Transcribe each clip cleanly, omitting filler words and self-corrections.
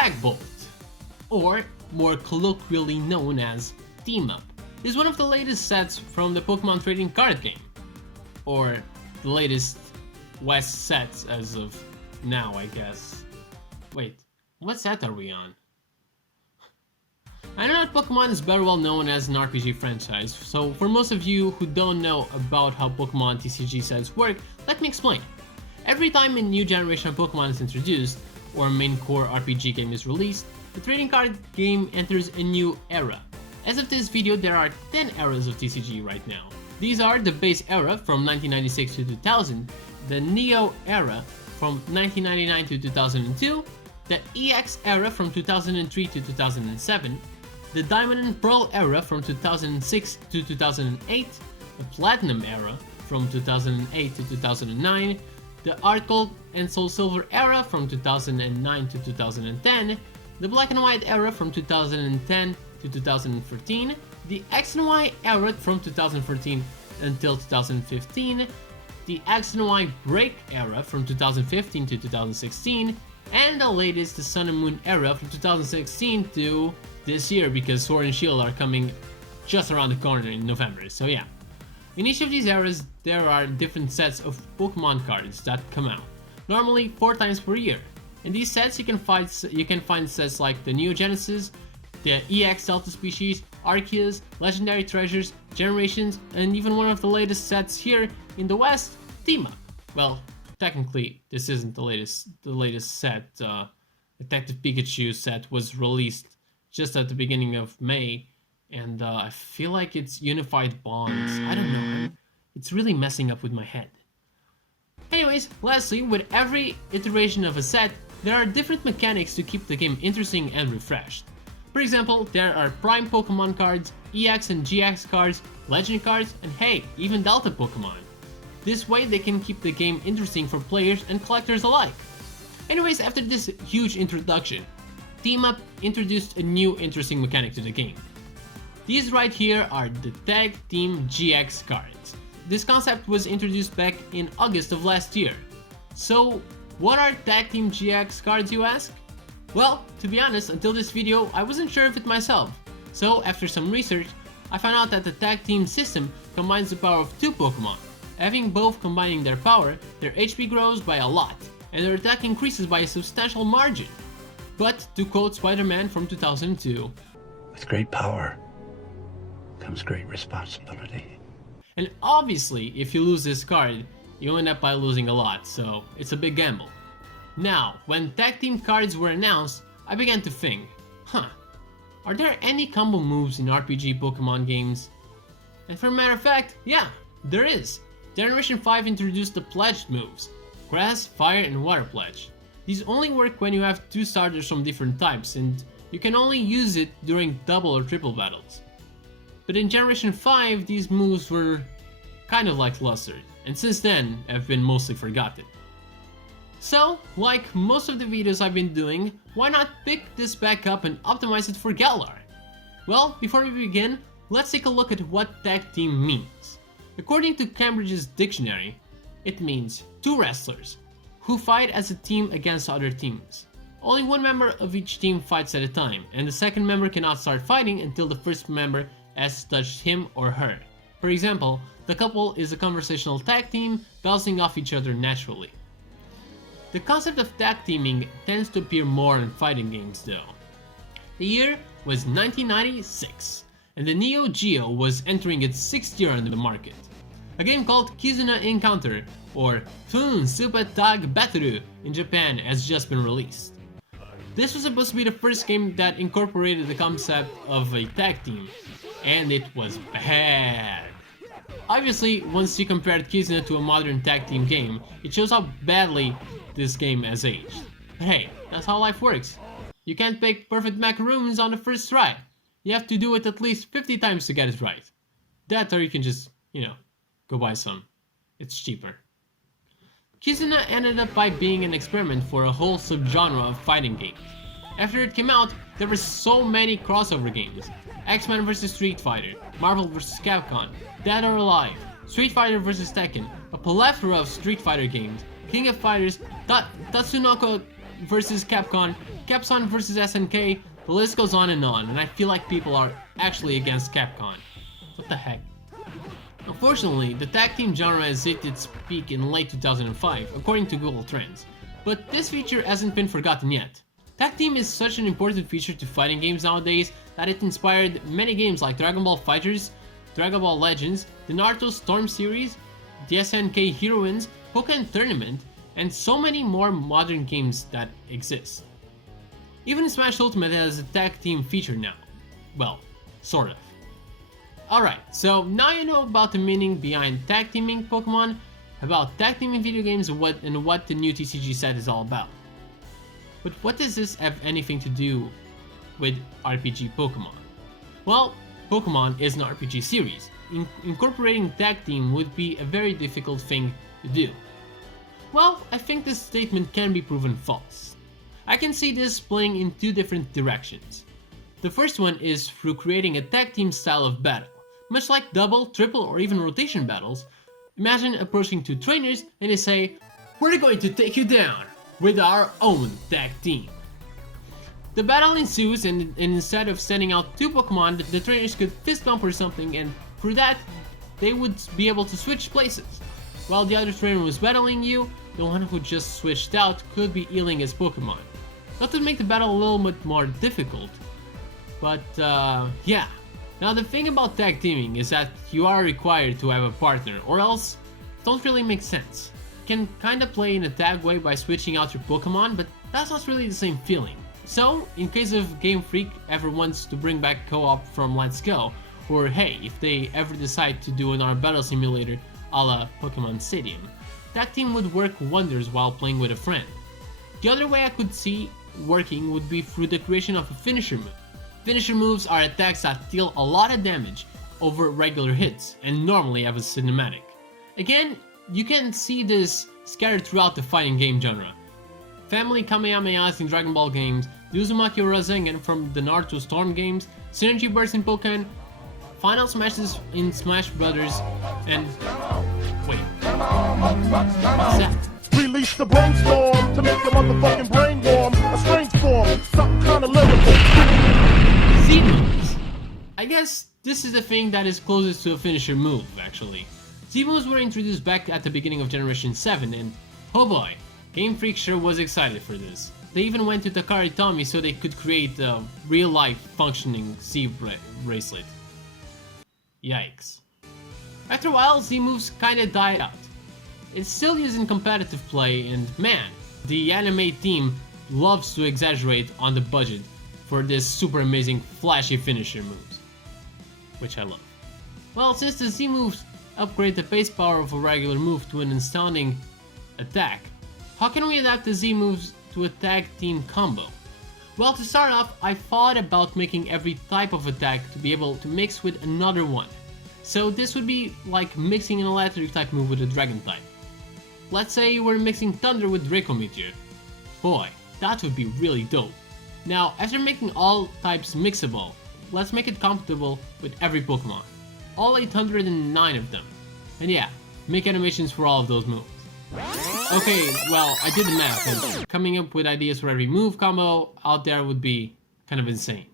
Tag Bolt, or more colloquially known as Team Up, is one of the latest sets from the Pokemon trading card game, or the latest West sets as of now, I guess. Wait, what set are we on? I know that Pokemon is very well known as an RPG franchise, so for most of you who don't know about how Pokemon TCG sets work, let me explain. Every time a new generation of Pokemon is introduced, or a main core RPG game is released, the trading card game enters a new era. As of this video, there are 10 eras of TCG right now. These are the base era from 1996 to 2000, the Neo era from 1999 to 2002, the EX era from 2003 to 2007, the Diamond and Pearl era from 2006 to 2008, the Platinum era from 2008 to 2009, the HEARTGOLD and SOULSILVER era from 2009 to 2010, the Black and White era from 2010 to 2014, the X and Y era from 2014 until 2015, the X and Y Break era from 2015 to 2016, and the latest, the Sun and Moon era from 2016 to this year, because Sword and Shield are coming just around the corner in November, so yeah. In each of these eras, there are different sets of Pokemon cards that come out, normally 4 times per year. In these sets, you can find sets like the Neo Genesis, the EX Delta Species, Arceus, Legendary Treasures, Generations, and even one of the latest sets here in the West, Team Up. Well, technically, this isn't the latest set. Detective Pikachu set was released just at the beginning of May, and I feel like it's Unified Bonds. I don't know, it's really messing up with my head. Anyways, lastly, with every iteration of a set, there are different mechanics to keep the game interesting and refreshed. For example, there are Prime Pokemon cards, EX and GX cards, Legend cards, and hey, even Delta Pokemon. This way they can keep the game interesting for players and collectors alike. Anyways, after this huge introduction, Team Up introduced a new interesting mechanic to the game. These right here are the Tag Team GX cards. This concept was introduced back in August of last year. So, what are Tag Team GX cards, you ask? Well, to be honest, until this video, I wasn't sure of it myself. So, after some research, I found out that the Tag Team system combines the power of 2 Pokemon. Having both combining their power, their HP grows by a lot, and their attack increases by a substantial margin. But, to quote Spider-Man from 2002, "With great power comes great responsibility." And obviously, if you lose this card, you end up by losing a lot, so it's a big gamble. Now, when tag team cards were announced, I began to think, are there any combo moves in RPG Pokemon games? And for a matter of fact, yeah, there is. Generation 5 introduced the pledged moves, Grass, Fire, and Water Pledge. These only work when you have 2 starters from different types, and you can only use it during double or triple battles. But in Generation 5, these moves were kind of like lackluster, and since then have been mostly forgotten. So, like most of the videos I've been doing, why not pick this back up and optimize it for GALAR? Well, before we begin, let's take a look at what tag team means. According to Cambridge's dictionary, it means 2 wrestlers who fight as a team against other teams. Only one member of each team fights at a time, and the second member cannot start fighting until the first member has touched him or her. For example, the couple is a conversational tag team bouncing off each other naturally. The concept of tag teaming tends to appear more in fighting games though. The year was 1996, and the Neo Geo was entering its 6th year on the market. A game called Kizuna Encounter, or Fun Super Tag Batturu in Japan, has just been released. This was supposed to be the first game that incorporated the concept of a tag team, and it was bad. Obviously, once you compared Kizuna to a modern tag team game, it shows how badly this game has aged. But hey, that's how life works. You can't bake perfect macaroons on the first try. You have to do it at least 50 times to get it right. That, or you can just, go buy some. It's cheaper. Kizuna ended up by being an experiment for a whole subgenre of fighting games. After it came out, there were so many crossover games. X-Men vs Street Fighter, Marvel vs Capcom, Dead or Alive, Street Fighter vs Tekken, a plethora of Street Fighter games, King of Fighters, Tatsunoko versus Capcom, Capcom versus SNK, the list goes on, and I feel like people are actually against Capcom. What the heck? Unfortunately, the tag team genre has hit its peak in late 2005, according to Google Trends. But this feature hasn't been forgotten yet. Tag team is such an important feature to fighting games nowadays that it inspired many games like Dragon Ball FighterZ, Dragon Ball Legends, the Naruto Storm series, the SNK Heroines, Pokémon Tournament, and so many more modern games that exist. Even Smash Ultimate has a tag team feature now. Well, sort of. Alright, so now you know about the meaning behind tag teaming Pokemon, about tag teaming video games, and what the new TCG set is all about. But what does this have anything to do with RPG Pokemon? Well, Pokemon is an RPG series. Incorporating tag team would be a very difficult thing to do. Well, I think this statement can be proven false. I can see this playing in two different directions. The first one is through creating a tag team style of battle. Much like double, triple, or even rotation battles, imagine approaching two trainers and they say, "We're going to take you down with our own tag team." The battle ensues, and instead of sending out two Pokemon, the trainers could fist bump or something, and through that, they would be able to switch places. While the other trainer was battling you, the one who just switched out could be healing his Pokemon. That would make the battle a little bit more difficult. But yeah. Now the thing about tag teaming is that you are required to have a partner, or else it don't really make sense. You can kinda play in a tag way by switching out your Pokemon, but that's not really the same feeling. So, in case of Game Freak ever wants to bring back co-op from Let's Go, or hey, if they ever decide to do another battle simulator a la Pokemon Stadium, tag team would work wonders while playing with a friend. The other way I could see working would be through the creation of a finisher move. Finisher moves are attacks that deal a lot of damage over regular hits and normally have a cinematic. Again, you can see this scattered throughout the fighting game genre. Family Kamehamehas in Dragon Ball games, the Uzumaki Rasengan from the Naruto Storm games, Synergy Burst in Pokémon, Final Smashes in Smash Brothers, and wait, what's that? Release the brainstorm to make your motherfucking brain warm. A strange form, something kind of lyrical. Z-moves. I guess this is the thing that is closest to a finisher move, actually. Z-moves were introduced back at the beginning of Generation 7, and oh boy, Game Freak sure was excited for this. They even went to Takara Tomy so they could create a real-life functioning Z-bracelet. Yikes. After a while, Z-moves kinda died out. It's still used in competitive play, and man, the anime team loves to exaggerate on the budget for this super amazing flashy finisher moves, which I love. Well, since the Z-moves upgrade the base power of a regular move to an astounding attack, how can we adapt the Z-moves to a tag team combo? Well, to start off, I thought about making every type of attack to be able to mix with another one. So this would be like mixing an electric type move with a dragon type. Let's say we're mixing Thunder with Draco Meteor. Boy, that would be really dope. Now, after making all types mixable, let's make it compatible with every Pokemon. All 809 of them. And yeah, make animations for all of those moves. Okay, well, I did the math, and coming up with ideas for every move combo out there would be kind of insane.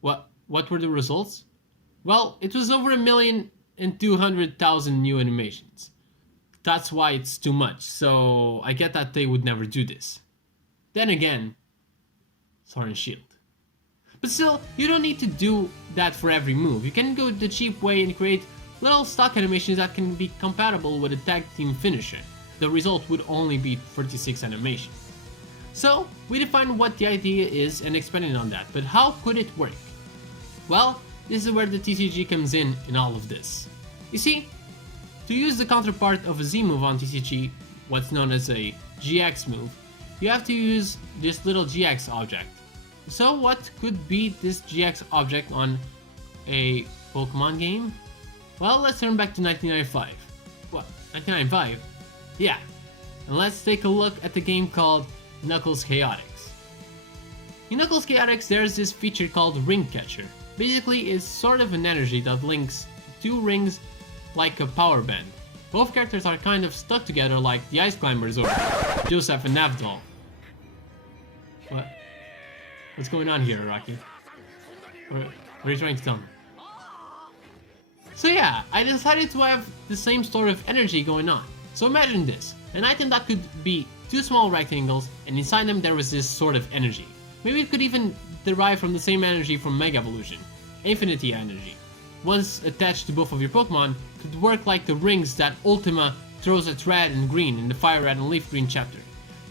What were the results? Well, it was over 1,200,000 new animations. That's why it's too much, so I get that they would never do this. Then again, Sword and Shield. But still, you don't need to do that for every move. You can go the cheap way and create little stock animations that can be compatible with a tag team finisher. The result would only be 36 animations. So, we defined what the idea is and expanded on that, but how could it work? Well, this is where the TCG comes in all of this. You see, to use the counterpart of a Z move on TCG, what's known as a GX move, you have to use this little GX object. So what could be this GX object on a Pokemon game? Well, let's turn back to 1995. What? 1995? Yeah. And let's take a look at the game called Knuckles Chaotix. In Knuckles Chaotix, there's this feature called Ring Catcher. Basically, it's sort of an energy that links two rings like a power band. Both characters are kind of stuck together like the Ice Climbers or Joseph and Navdol. What? What's going on here, Rocky? What are you trying to tell me? So yeah, I decided to have the same sort of energy going on. So imagine this, an item that could be two small rectangles, and inside them there was this sort of energy. Maybe it could even derive from the same energy from Mega Evolution, Infinity Energy. Once attached to both of your Pokemon, could work like the rings that Ultima throws at Red and Green in the Fire Red and Leaf Green chapter.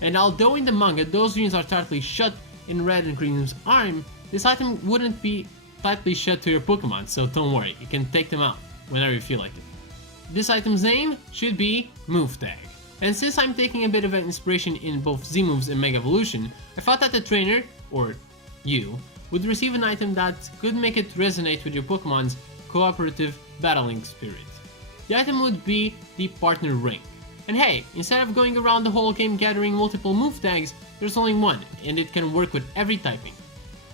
And although in the manga those rings are tightly shut in Red and Green's arm, this item wouldn't be tightly shut to your Pokemon, so don't worry, you can take them out whenever you feel like it. This item's name should be Move Tag. And since I'm taking a bit of an inspiration in both Z-moves and Mega Evolution, I thought that the trainer, or you, would receive an item that could make it resonate with your Pokemon's cooperative battling spirit. The item would be the Partner Ring. And hey, instead of going around the whole game gathering multiple move tags, there's only one, and it can work with every typing.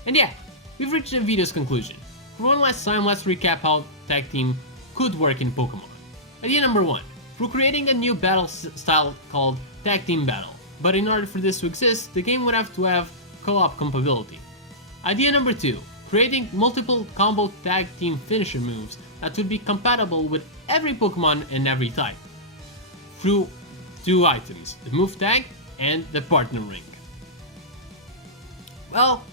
And yeah, we've reached the video's conclusion. For one last time, let's recap how tag team could work in Pokemon. Idea number 1. We're creating a new battle style called Tag Team Battle, but in order for this to exist, the game would have to have co-op compatibility. Idea number 2. Creating multiple combo tag team finisher moves that would be compatible with every Pokemon and every type. Through two items, the Move Tag and the Partner Ring. Well,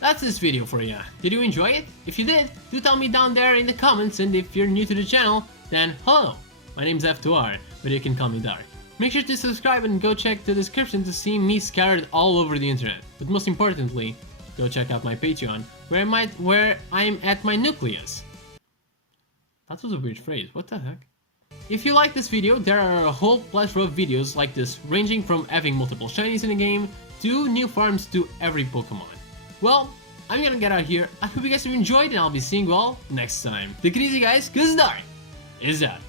that's this video for you. Did you enjoy it? If you did, do tell me down there in the comments, and if you're new to the channel, then hello! My name's F2R, but you can call me Dark. Make sure to subscribe and go check the description to see me scattered all over the internet. But most importantly, go check out my Patreon, where I'm at my nucleus. That was a weird phrase, what the heck? If you like this video, there are a whole plethora of videos like this, ranging from having multiple shinies in a game, to new farms to every Pokemon. Well, I'm gonna get out here. I hope you guys have enjoyed, and I'll be seeing you all next time. Take it easy, guys, cause Dark is out.